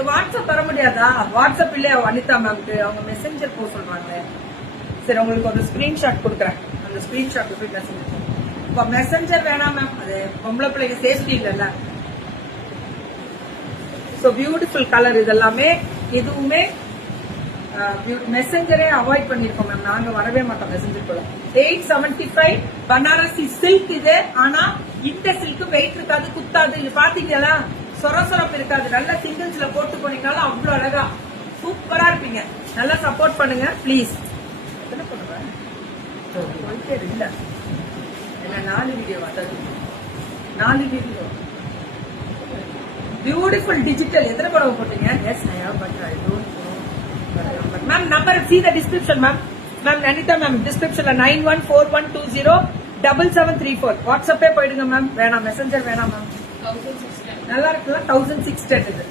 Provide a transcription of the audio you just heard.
நீங்க வாட்ஸ்அப் தர முடியாதா? வாட்ஸ்அப் இல்லையா அனிதா மேம்க்கு? அவங்க மெசஞ்சர் போக சொல்றாங்களே. சரி, உங்களுக்கு ஒரு ஸ்கிரீன்ஷாட் கொடுக்குறேன். அந்த ஸ்கிரீன்ஷாட் போய் மெசஞ்சர். இப்ப மெசஞ்சர் வேணாம் மேம், அது பொம்பளை பிள்ளைங்க சேஃப்டி இல்லைல்ல. So beautiful colour. இதெல்லாமே எதுவுமே மெசஞ்சரே அவாய்ட் பண்ணிருக்கோம் மேம். நாங்க வரவே மாட்டோம் மெசஞ்சர் போல. 875 பனாரசி சில்க் இது. ஆனா இந்த சில்க் வெயிட் இருக்காது, குத்தாது. இது பாத்தீங்களா, சொரசொரப்பு இருக்காது. நல்ல சிங்கிள்ஸ்ல போட்டு போனீங்கனாலும் அவ்வளவு அழகா சூப்பரா இருப்பீங்க. நல்லா சப்போர்ட் பண்ணுங்க ப்ளீஸ். என்ன பண்ணுவேன் இல்ல என்ன 4 வீடியோ வந்தது, 4 வீடியோ. Beautiful digital. எத்தனை படம் போட்டீங்க? Yes I have, but I don't know. Ma'am number see the description ma'am. Ma'am Anita ma'am டிஸ்கிரிப்ஷன்ல 9141207734 வாட்ஸ்அப்பே போயிடுங்க மேம். வேணாம் மெசஞ்சர் வேணாம் மேம். நல்லா இருக்குல்ல? 1610 இது.